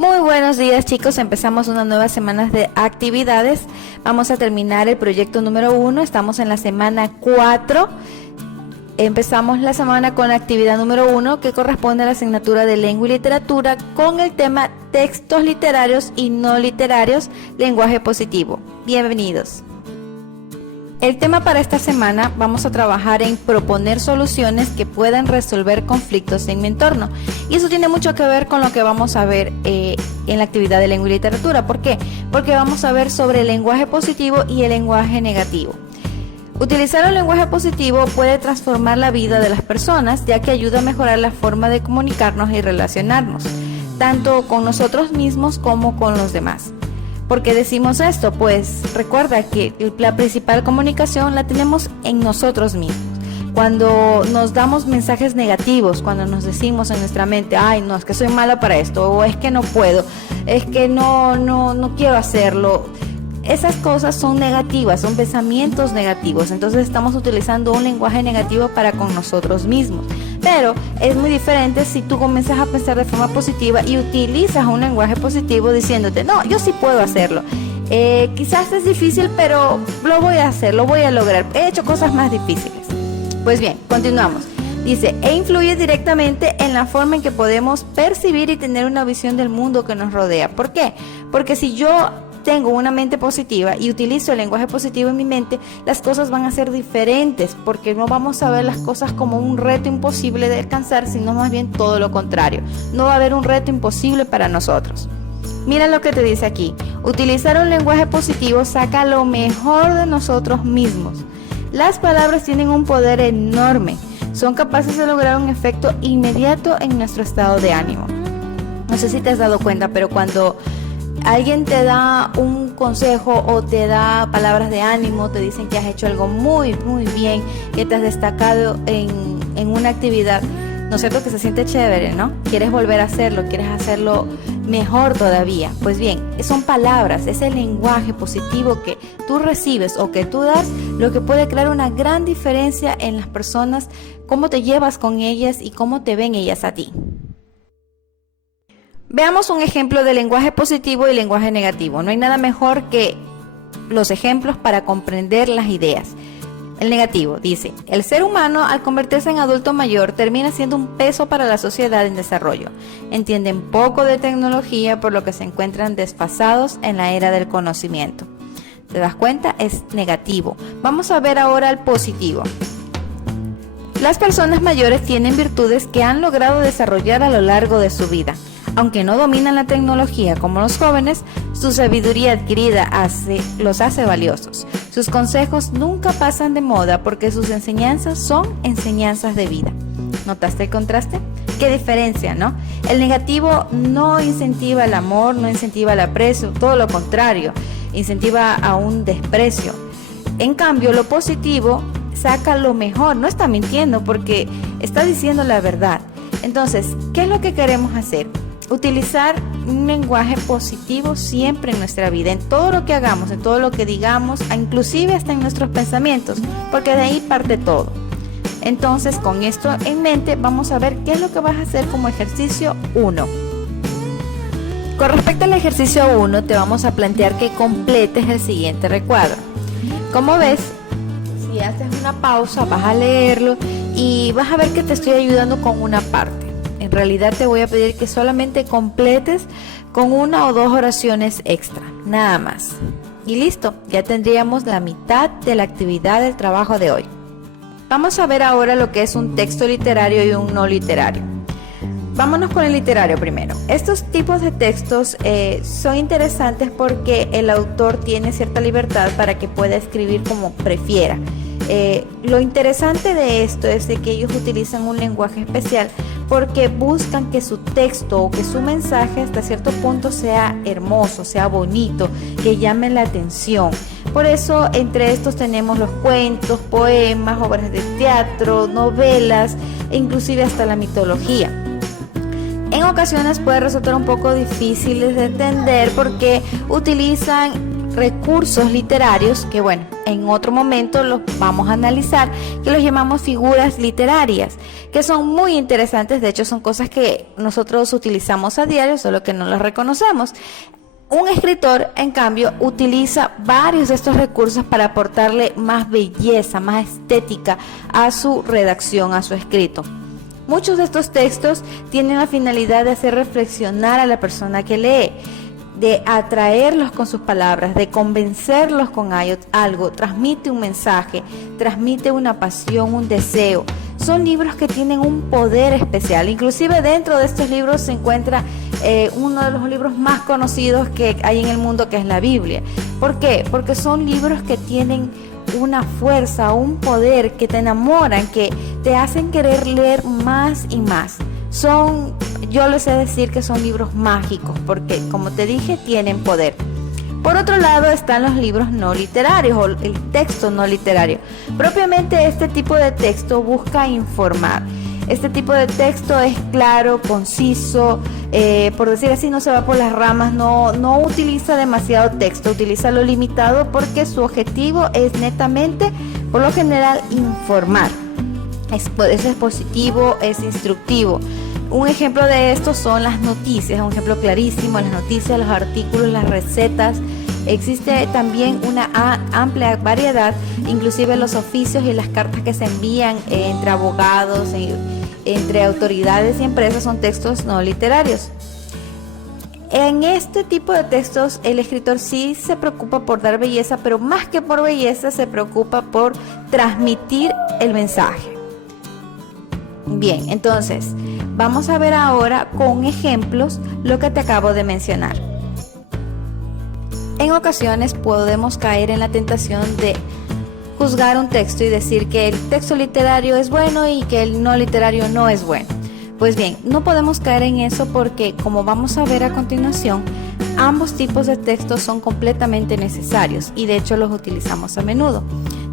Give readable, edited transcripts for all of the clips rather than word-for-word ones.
Muy buenos días, chicos, empezamos una nueva semana de actividades. Vamos a terminar el proyecto número 1, estamos en la semana 4. Empezamos la semana con la actividad número 1 que corresponde a la asignatura de lengua y literatura con el tema textos literarios y no literarios, lenguaje positivo. Bienvenidos. El tema para esta semana vamos a trabajar en proponer soluciones que puedan resolver conflictos en mi entorno. Y eso tiene mucho que ver con lo que vamos a ver en la actividad de lengua y literatura. ¿Por qué? Porque vamos a ver sobre el lenguaje positivo y el lenguaje negativo. Utilizar el lenguaje positivo puede transformar la vida de las personas, ya que ayuda a mejorar la forma de comunicarnos y relacionarnos, tanto con nosotros mismos como con los demás. ¿Por qué decimos esto? Pues recuerda que la principal comunicación la tenemos en nosotros mismos. Cuando nos damos mensajes negativos, cuando nos decimos en nuestra mente, ay, no, es que soy mala para esto, o es que no puedo, es que no quiero hacerlo. Esas cosas son negativas, son pensamientos negativos. Entonces estamos utilizando un lenguaje negativo para con nosotros mismos. Pero es muy diferente si tú comienzas a pensar de forma positiva y utilizas un lenguaje positivo diciéndote, no, yo sí puedo hacerlo. Quizás es difícil, pero lo voy a hacer, lo voy a lograr. He hecho cosas más difíciles. Pues bien, continuamos. Dice, influye directamente en la forma en que podemos percibir y tener una visión del mundo que nos rodea. ¿Por qué? Porque si yo tengo una mente positiva y utilizo el lenguaje positivo en mi mente, las cosas van a ser diferentes, porque no vamos a ver las cosas como un reto imposible de alcanzar, sino más bien todo lo contrario. No va a haber un reto imposible para nosotros. Mira lo que te dice aquí. Utilizar un lenguaje positivo saca lo mejor de nosotros mismos. Las palabras tienen un poder enorme. Son capaces de lograr un efecto inmediato en nuestro estado de ánimo. No sé si te has dado cuenta, pero cuando alguien te da un consejo o te da palabras de ánimo, te dicen que has hecho algo muy bien, que te has destacado en una actividad, ¿no es cierto? Que se siente chévere, ¿no? Quieres volver a hacerlo, quieres hacerlo mejor todavía. Pues bien, son palabras, es el lenguaje positivo que tú recibes o que tú das lo que puede crear una gran diferencia en las personas, cómo te llevas con ellas y cómo te ven ellas a ti. Veamos un ejemplo de lenguaje positivo y lenguaje negativo. No hay nada mejor que los ejemplos para comprender las ideas. El negativo dice, el ser humano al convertirse en adulto mayor termina siendo un peso para la sociedad en desarrollo. Entienden poco de tecnología, por lo que se encuentran desfasados en la era del conocimiento. ¿Te das cuenta? Es negativo. Vamos a ver ahora el positivo. Las personas mayores tienen virtudes que han logrado desarrollar a lo largo de su vida. Aunque no dominan la tecnología como los jóvenes, su sabiduría adquirida los hace valiosos. Sus consejos nunca pasan de moda porque sus enseñanzas son enseñanzas de vida. ¿Notaste el contraste? ¡Qué diferencia!, ¿no? El negativo no incentiva el amor, no incentiva el aprecio, todo lo contrario, incentiva a un desprecio. En cambio, lo positivo saca lo mejor, no está mintiendo porque está diciendo la verdad. Entonces, ¿qué es lo que queremos hacer? Utilizar un lenguaje positivo siempre en nuestra vida, en todo lo que hagamos, en todo lo que digamos, inclusive hasta en nuestros pensamientos, porque de ahí parte todo. Entonces, con esto en mente, vamos a ver qué es lo que vas a hacer como ejercicio 1. Con respecto al ejercicio 1, te vamos a plantear que completes el siguiente recuadro. Como ves, si haces una pausa, vas a leerlo y vas a ver que te estoy ayudando con una parte. En realidad te voy a pedir que solamente completes con 1 o 2 oraciones extra, nada más. Y listo, ya tendríamos la mitad de la actividad del trabajo de hoy. Vamos a ver ahora lo que es un texto literario y un no literario. Vámonos con el literario primero. Estos tipos de textos son interesantes porque el autor tiene cierta libertad para que pueda escribir como prefiera. Lo interesante de esto es de que ellos utilizan un lenguaje especial porque buscan que su texto o que su mensaje hasta cierto punto sea hermoso, sea bonito, que llame la atención. Por eso entre estos tenemos los cuentos, poemas, obras de teatro, novelas e inclusive hasta la mitología. En ocasiones puede resultar un poco difíciles de entender porque utilizan recursos literarios que, bueno, en otro momento los vamos a analizar, que los llamamos figuras literarias, que son muy interesantes. De hecho, son cosas que nosotros utilizamos a diario, solo que no las reconocemos. Un escritor, en cambio, utiliza varios de estos recursos para aportarle más belleza, más estética a su redacción, a su escrito. Muchos de estos textos tienen la finalidad de hacer reflexionar a la persona que lee, de atraerlos con sus palabras, de convencerlos con algo, transmite un mensaje, transmite una pasión, un deseo. Son libros que tienen un poder especial. Inclusive dentro de estos libros se encuentra uno de los libros más conocidos que hay en el mundo, que es la Biblia. ¿Por qué? Porque son libros que tienen una fuerza, un poder, que te enamoran, que te hacen querer leer más y más. Yo les sé decir que son libros mágicos, porque como te dije, tienen poder. Por otro lado están los libros no literarios o el texto no literario. Propiamente este tipo de texto busca informar. Este tipo de texto es claro, conciso, por decir así, no se va por las ramas, no utiliza demasiado texto, utiliza lo limitado porque su objetivo es netamente, por lo general, informar. Es expositivo, es instructivo. Un ejemplo de esto son las noticias, un ejemplo clarísimo, las noticias, los artículos, las recetas. Existe también una amplia variedad, inclusive los oficios y las cartas que se envían entre abogados, entre autoridades y empresas, son textos no literarios. En este tipo de textos el escritor sí se preocupa por dar belleza, pero más que por belleza se preocupa por transmitir el mensaje. Bien, entonces vamos a ver ahora con ejemplos lo que te acabo de mencionar. En ocasiones podemos caer en la tentación de juzgar un texto y decir que el texto literario es bueno y que el no literario no es bueno. Pues bien, no podemos caer en eso porque, como vamos a ver a continuación, ambos tipos de textos son completamente necesarios y de hecho los utilizamos a menudo.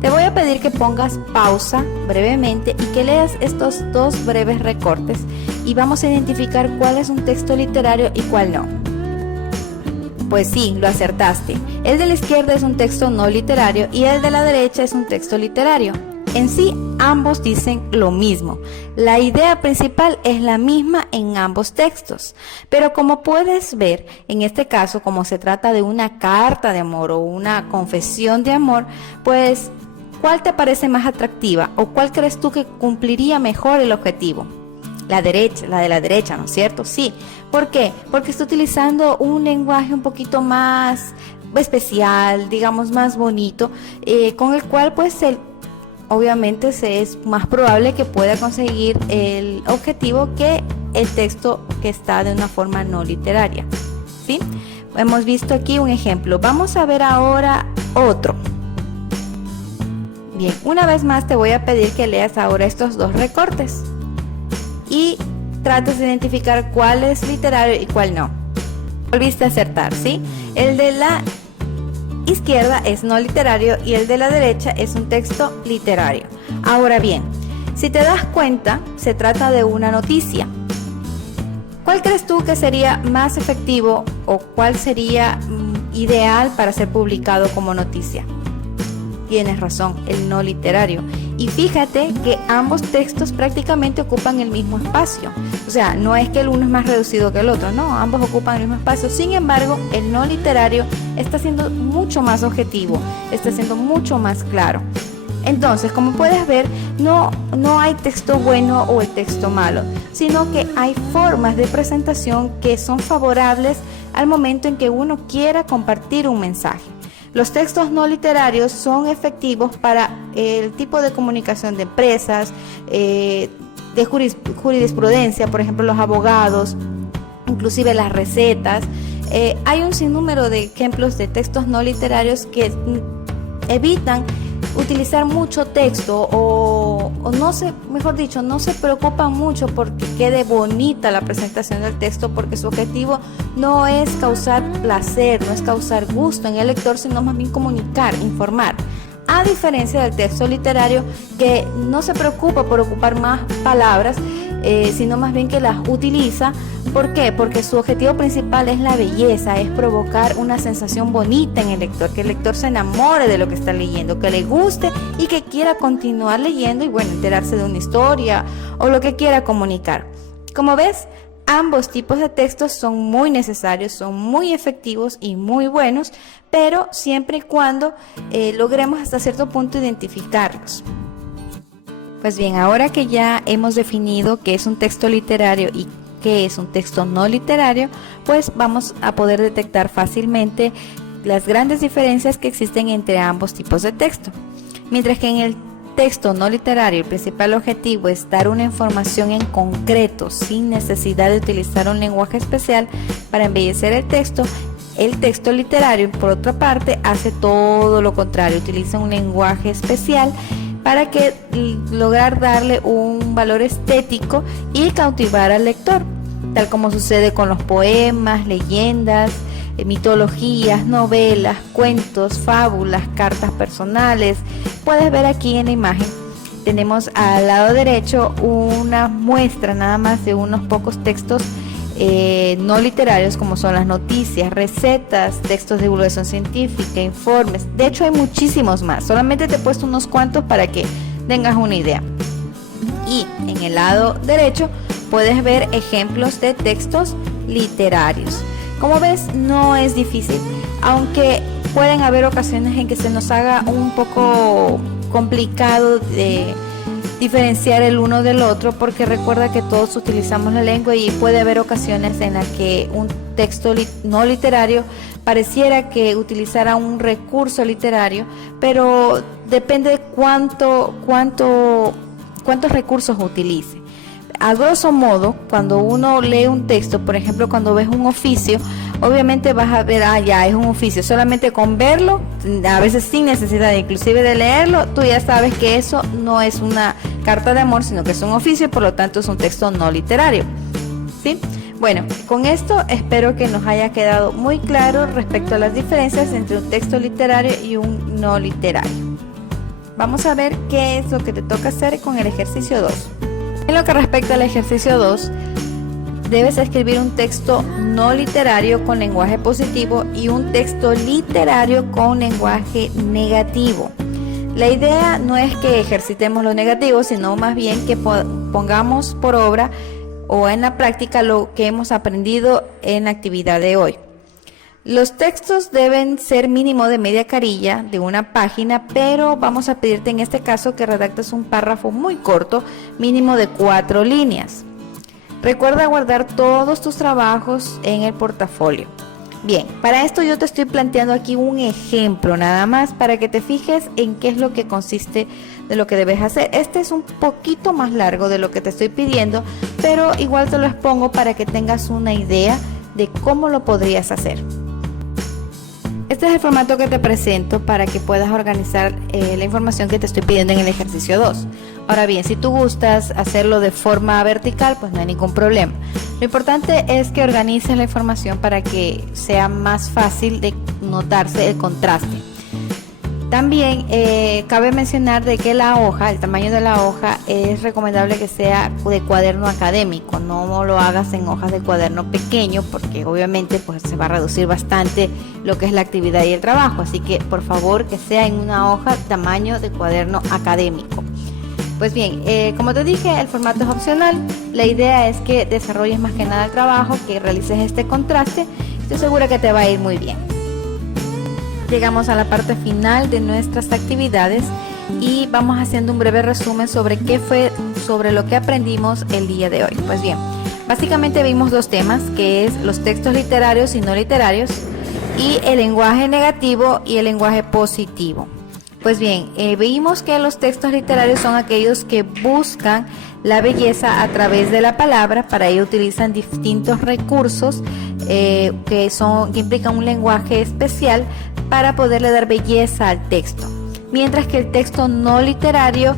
Te voy a pedir que pongas pausa brevemente y que leas estos dos breves recortes y vamos a identificar cuál es un texto literario y cuál no. Pues sí, lo acertaste. El de la izquierda es un texto no literario y el de la derecha es un texto literario. En sí, ambos dicen lo mismo. La idea principal es la misma en ambos textos. Pero como puedes ver, en este caso, como se trata de una carta de amor o una confesión de amor, pues, ¿cuál te parece más atractiva o cuál crees tú que cumpliría mejor el objetivo? La de la derecha, ¿no es cierto? Sí. ¿Por qué? Porque está utilizando un lenguaje un poquito más especial, digamos más bonito, con el cual pues obviamente es más probable que pueda conseguir el objetivo que el texto que está de una forma no literaria. ¿Sí? Hemos visto aquí un ejemplo. Vamos a ver ahora otro. Bien, una vez más te voy a pedir que leas ahora estos dos recortes y trates de identificar cuál es literario y cuál no. Volviste a acertar, ¿sí? El de la izquierda es no literario y el de la derecha es un texto literario. Ahora bien, si te das cuenta, se trata de una noticia. ¿Cuál crees tú que sería más efectivo o cuál sería ideal para ser publicado como noticia? Tienes razón, el no literario. Y fíjate que ambos textos prácticamente ocupan el mismo espacio. O sea, no es que el uno es más reducido que el otro, no, ambos ocupan el mismo espacio. Sin embargo, el no literario está siendo mucho más objetivo, está siendo mucho más claro. Entonces, como puedes ver, no hay texto bueno o el texto malo, sino que hay formas de presentación que son favorables al momento en que uno quiera compartir un mensaje. Los textos no literarios son efectivos para el tipo de comunicación de empresas, de jurisprudencia, por ejemplo, los abogados, inclusive las recetas. Hay un sinnúmero de ejemplos de textos no literarios que evitan utilizar mucho texto o no se, mejor dicho, no se preocupan mucho porque quede bonita la presentación del texto, porque su objetivo no es causar placer, no es causar gusto en el lector, sino más bien comunicar, informar. A diferencia del texto literario, que no se preocupa por ocupar más palabras, sino más bien que las utiliza. ¿Por qué? Porque su objetivo principal es la belleza, es provocar una sensación bonita en el lector, que el lector se enamore de lo que está leyendo, que le guste y que quiera continuar leyendo y bueno, enterarse de una historia o lo que quiera comunicar. Como ves, ambos tipos de textos son muy necesarios, son muy efectivos y muy buenos, pero siempre y cuando logremos hasta cierto punto identificarlos. Pues bien, ahora que ya hemos definido qué es un texto literario y qué es un texto no literario, pues vamos a poder detectar fácilmente las grandes diferencias que existen entre ambos tipos de texto. Mientras que en el texto no literario el principal objetivo es dar una información en concreto sin necesidad de utilizar un lenguaje especial para embellecer el texto literario, por otra parte, hace todo lo contrario, utiliza un lenguaje especial para lograr darle un valor estético y cautivar al lector, tal como sucede con los poemas, leyendas, mitologías, novelas, cuentos, fábulas, cartas personales. Puedes ver aquí en la imagen, tenemos al lado derecho una muestra nada más de unos pocos textos no literarios, como son las noticias, recetas, textos de divulgación científica, informes. De hecho hay muchísimos más, solamente te he puesto unos cuantos para que tengas una idea. Y en el lado derecho puedes ver ejemplos de textos literarios. Como ves, no es difícil, aunque pueden haber ocasiones en que se nos haga un poco complicado de diferenciar el uno del otro, porque recuerda que todos utilizamos la lengua y puede haber ocasiones en las que un texto no literario pareciera que utilizara un recurso literario, pero depende de cuántos recursos utilice. A grosso modo, cuando uno lee un texto, por ejemplo, cuando ves un oficio, obviamente vas a ver, ya es un oficio, solamente con verlo, a veces sin necesidad inclusive de leerlo, tú ya sabes que eso no es una carta de amor, sino que es un oficio y por lo tanto es un texto no literario, ¿sí? Bueno, con esto espero que nos haya quedado muy claro respecto a las diferencias entre un texto literario y un no literario. Vamos a ver qué es lo que te toca hacer con el ejercicio 2. En lo que respecta al ejercicio 2, debes escribir un texto no literario con lenguaje positivo y un texto literario con lenguaje negativo. La idea no es que ejercitemos lo negativo, sino más bien que pongamos por obra o en la práctica lo que hemos aprendido en la actividad de hoy. Los textos deben ser mínimo de media carilla de una página, pero vamos a pedirte en este caso que redactes un párrafo muy corto, mínimo de 4 líneas. Recuerda guardar todos tus trabajos en el portafolio. Bien, para esto yo te estoy planteando aquí un ejemplo nada más para que te fijes en qué es lo que consiste de lo que debes hacer. Este es un poquito más largo de lo que te estoy pidiendo, pero igual te lo expongo para que tengas una idea de cómo lo podrías hacer. Este es el formato que te presento para que puedas organizar la información que te estoy pidiendo en el ejercicio 2. Ahora bien, si tú gustas hacerlo de forma vertical, pues no hay ningún problema. Lo importante es que organices la información para que sea más fácil de notarse el contraste. También cabe mencionar de que la hoja, el tamaño de la hoja es recomendable que sea de cuaderno académico, no lo hagas en hojas de cuaderno pequeño porque obviamente pues se va a reducir bastante lo que es la actividad y el trabajo, así que por favor que sea en una hoja tamaño de cuaderno académico. Pues bien, como te dije, el formato es opcional, la idea es que desarrolles más que nada el trabajo, que realices este contraste, estoy segura que te va a ir muy bien. Llegamos a la parte final de nuestras actividades y vamos haciendo un breve resumen sobre sobre lo que aprendimos el día de hoy. Pues bien, básicamente vimos dos temas, que es los textos literarios y no literarios y el lenguaje negativo y el lenguaje positivo. Pues bien, vimos que los textos literarios son aquellos que buscan la belleza a través de la palabra. Para ello utilizan distintos recursos que implican un lenguaje especial para poderle dar belleza al texto. Mientras que el texto no literario,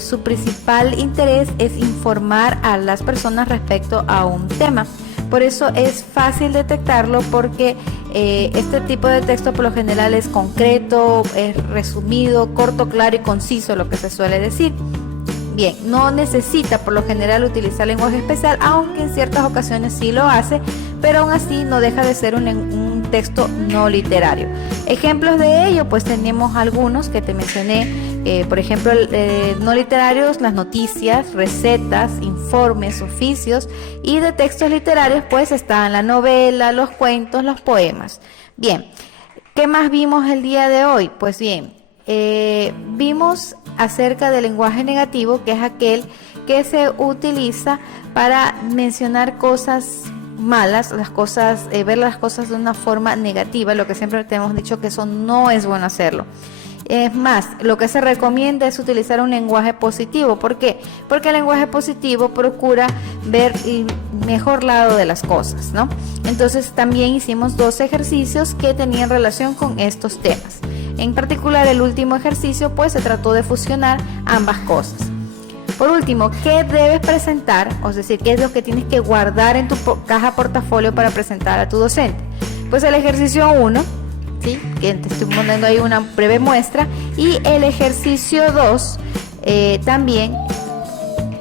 su principal interés es informar a las personas respecto a un tema. Por eso es fácil detectarlo porque este tipo de texto por lo general es concreto, es resumido, corto, claro y conciso, lo que se suele decir. Bien, no necesita por lo general utilizar lenguaje especial, aunque en ciertas ocasiones sí lo hace, pero aún así no deja de ser un texto no literario. Ejemplos de ello, pues tenemos algunos que te mencioné, por ejemplo, no literarios, las noticias, recetas, informes, oficios, y de textos literarios pues están la novela, los cuentos, los poemas. Bien, ¿qué más vimos el día de hoy? Pues bien, vimos acerca del lenguaje negativo, que es aquel que se utiliza para mencionar cosas malas, las cosas, ver las cosas de una forma negativa, lo que siempre te hemos dicho que eso no es bueno hacerlo. Es más, lo que se recomienda es utilizar un lenguaje positivo. ¿Por qué? Porque el lenguaje positivo procura ver el mejor lado de las cosas, ¿no? Entonces también hicimos 2 ejercicios que tenían relación con estos temas. En particular, el último ejercicio pues se trató de fusionar ambas cosas. Por último, ¿qué debes presentar? Es decir, ¿qué es lo que tienes que guardar en tu caja portafolio para presentar a tu docente? Pues el ejercicio 1, ¿sí? Que te estoy poniendo ahí una breve muestra, y el ejercicio 2 también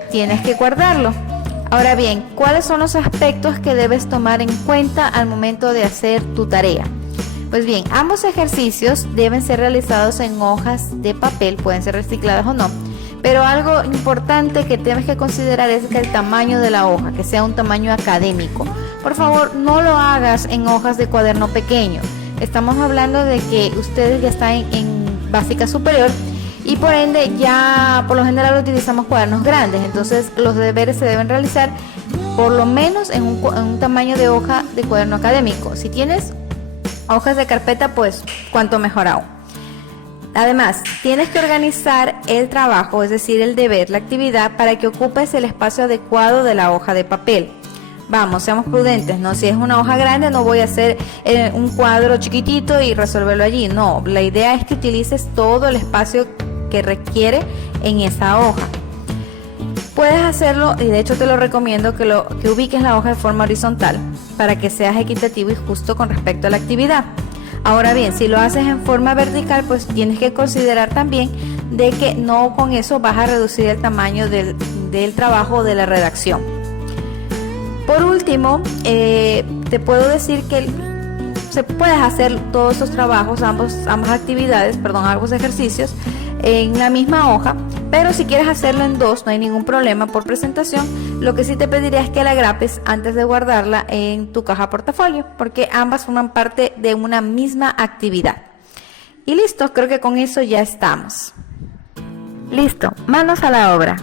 tienes que guardarlo. Ahora bien, ¿cuáles son los aspectos que debes tomar en cuenta al momento de hacer tu tarea? Pues bien, ambos ejercicios deben ser realizados en hojas de papel, pueden ser recicladas o no, pero algo importante que tienes que considerar es que el tamaño de la hoja, que sea un tamaño académico. Por favor, no lo hagas en hojas de cuaderno pequeño. Estamos hablando de que ustedes ya están en básica superior y por ende ya por lo general utilizamos cuadernos grandes, entonces los deberes se deben realizar por lo menos en un tamaño de hoja de cuaderno académico. Si tienes hojas de carpeta, pues cuanto mejor aún. Además, tienes que organizar el trabajo, es decir, el deber, la actividad, para que ocupes el espacio adecuado de la hoja de papel. Vamos, seamos prudentes, ¿no? Si es una hoja grande, no voy a hacer un cuadro chiquitito y resolverlo allí. No, la idea es que utilices todo el espacio que requiere en esa hoja. Puedes hacerlo, y de hecho te lo recomiendo, que ubiques la hoja de forma horizontal para que seas equitativo y justo con respecto a la actividad. Ahora bien, si lo haces en forma vertical, pues tienes que considerar también de que no con eso vas a reducir el tamaño del trabajo de la redacción. Por último, te puedo decir que se puedes hacer todos esos trabajos, ambos ejercicios en la misma hoja, pero si quieres hacerlo en 2 no hay ningún problema por presentación. Lo que sí te pediría es que la grapes antes de guardarla en tu caja portafolio, porque ambas forman parte de una misma actividad. Y listo, creo que con eso ya estamos. Listo, manos a la obra.